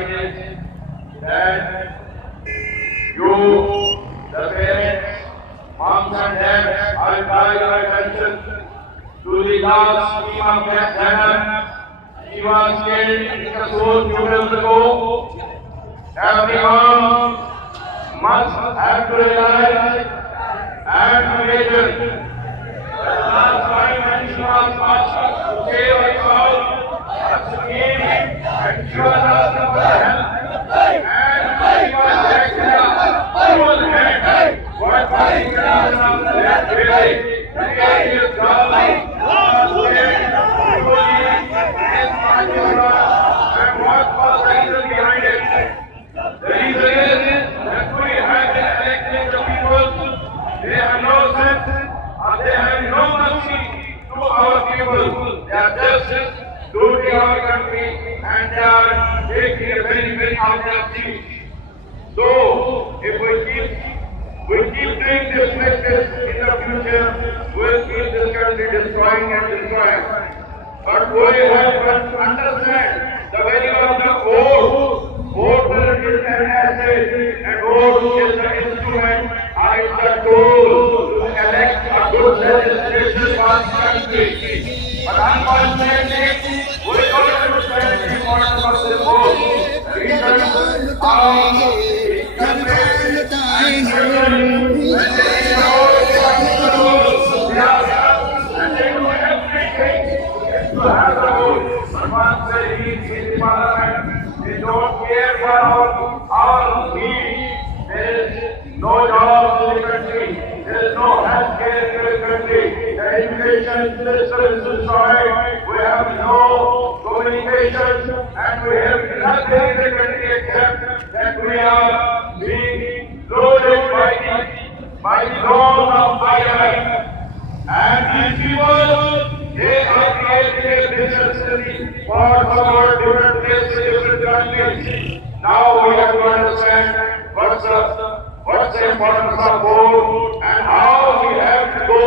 decided that you, the parents, moms and dads, I'll draw your attention to the last scheme of that Zainab. He was killed just 4 years ago. Everyone must have to realize and imagine that the last time when she was asked to save herself, she came and she was asking for help. And she was acting up. She was hurt. What was the reason of that really? The area government was there fully in Pakistan. And what was the reason behind it? The reason is that we have been electing the people. They have no sense and they have no mercy to our people. They are just looting our country and they are taking a benefit out of these. So, if we keep doing this practice in the future, we'll keep this country destroying and destroying. But we have to understand the value of the vote. Vote is an asset and vote is the instrument and it's the tool to elect a good legislation for the country. But unfortunately, we don't understand the importance of this vote. The reason they don't care for our needs. There is no job in the country. There is no health care in the country. The education system is destroyed. We have no communication and we have nothing in the country except that we are being loaded by the loan of IMF. And these people, they are creating a business for our different places, different countries. Now we have to understand what's the importance of vote and how we have to go.